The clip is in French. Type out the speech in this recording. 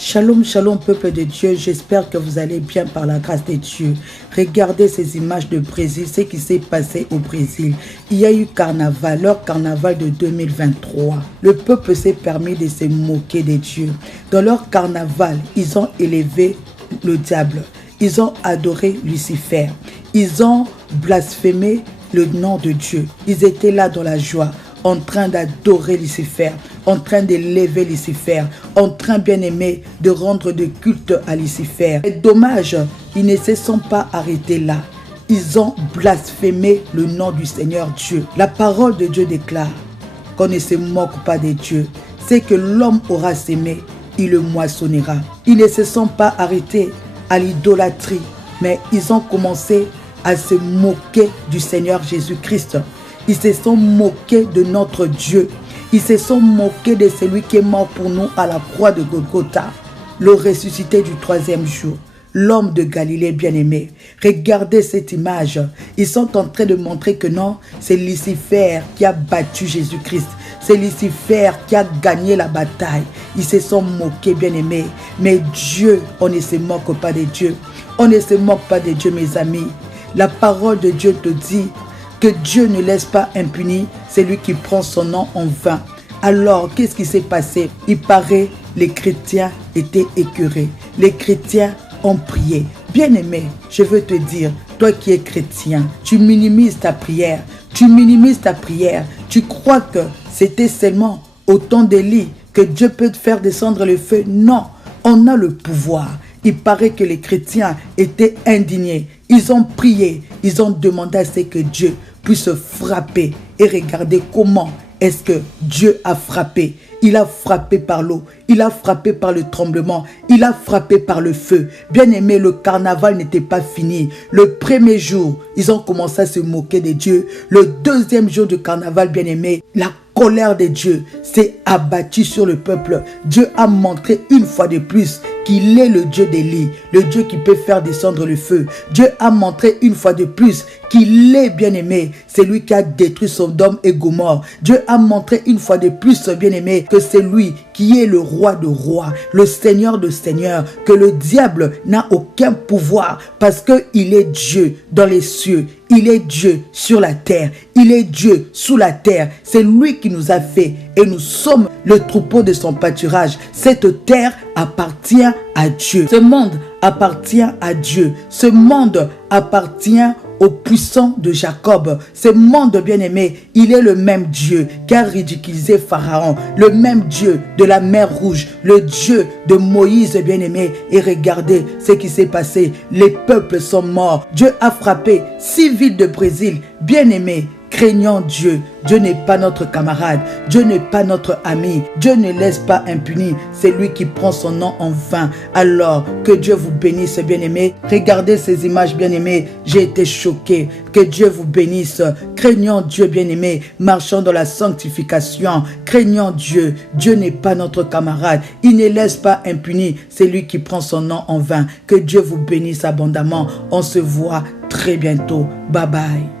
Shalom, shalom peuple de Dieu, j'espère que vous allez bien par la grâce de Dieu. Regardez ces images de Brésil, ce qui s'est passé au Brésil. Il y a eu carnaval, leur carnaval de 2023. Le peuple s'est permis de se moquer de Dieu. Dans leur carnaval, ils ont élevé le diable. Ils ont adoré Lucifer. Ils ont blasphémé le nom de Dieu. Ils étaient là dans la joie, en train d'adorer Lucifer, en train d'élever Lucifer, en train, bien aimé, de rendre de culte à Lucifer. C'est dommage, ils ne se sont pas arrêtés là. Ils ont blasphémé le nom du Seigneur Dieu. La parole de Dieu déclare qu'on ne se moque pas de Dieu. C'est que l'homme aura sémé, il le moissonnera. Ils ne se sont pas arrêtés à l'idolâtrie, mais ils ont commencé à se moquer du Seigneur Jésus-Christ. Ils se sont moqués de notre Dieu. Ils se sont moqués de celui qui est mort pour nous à la croix de Golgotha, le ressuscité du troisième jour, l'homme de Galilée bien-aimé. Regardez cette image. Ils sont en train de montrer que non, c'est Lucifer qui a battu Jésus-Christ. C'est Lucifer qui a gagné la bataille. Ils se sont moqués, bien-aimés. Mais Dieu, on ne se moque pas de Dieu. On ne se moque pas de Dieu, mes amis. La parole de Dieu te dit que Dieu ne laisse pas impuni celui qui prend son nom en vain. Alors, qu'est-ce qui s'est passé? Il paraît, les chrétiens étaient écœurés. Les chrétiens ont prié. Bien-aimé, je veux te dire, toi qui es chrétien, tu minimises ta prière. Tu minimises ta prière. Tu crois que c'était seulement au temps d'Élie que Dieu peut te faire descendre le feu. Non, on a le pouvoir. Il paraît que les chrétiens étaient indignés. Ils ont prié. Ils ont demandé à ce que Dieu puisse frapper. Et regardez comment est-ce que Dieu a frappé. Il a frappé par l'eau. Il a frappé par le tremblement. Il a frappé par le feu. Bien aimé, le carnaval n'était pas fini. Le premier jour, ils ont commencé à se moquer de Dieu. Le deuxième jour du carnaval, bien aimé, la colère de Dieu s'est abattue sur le peuple. Dieu a montré une fois de plus qu'il est le Dieu d'Élie, le Dieu qui peut faire descendre le feu. Dieu a montré une fois de plus qu'il est bien-aimé, c'est lui qui a détruit Sodome et Gomorrhe. Dieu a montré une fois de plus, bien-aimé, que c'est lui qui est le roi de rois, le seigneur de seigneurs, que le diable n'a aucun pouvoir parce qu'il est Dieu dans les cieux. Il est Dieu sur la terre. Il est Dieu sous la terre. C'est lui qui nous a fait et nous sommes le troupeau de son pâturage. Cette terre appartient à Dieu. Ce monde appartient à Dieu. Ce monde appartient au puissant de Jacob. Ce monde bien-aimé, il est le même Dieu qui a ridiculisé Pharaon, le même Dieu de la mer Rouge, le Dieu de Moïse bien-aimé. Et regardez ce qui s'est passé. Les peuples sont morts. Dieu a frappé 6 villes de Brésil. Bien-aimé, craignons Dieu. Dieu n'est pas notre camarade. Dieu n'est pas notre ami. Dieu ne laisse pas impuni. C'est lui qui prend son nom en vain. Alors, que Dieu vous bénisse, bien-aimés. Regardez ces images, bien-aimés. J'ai été choqué. Que Dieu vous bénisse. Craignons Dieu, bien-aimés. Marchons dans la sanctification. Craignons Dieu. Dieu n'est pas notre camarade. Il ne laisse pas impuni. C'est lui qui prend son nom en vain. Que Dieu vous bénisse abondamment. On se voit très bientôt. Bye bye.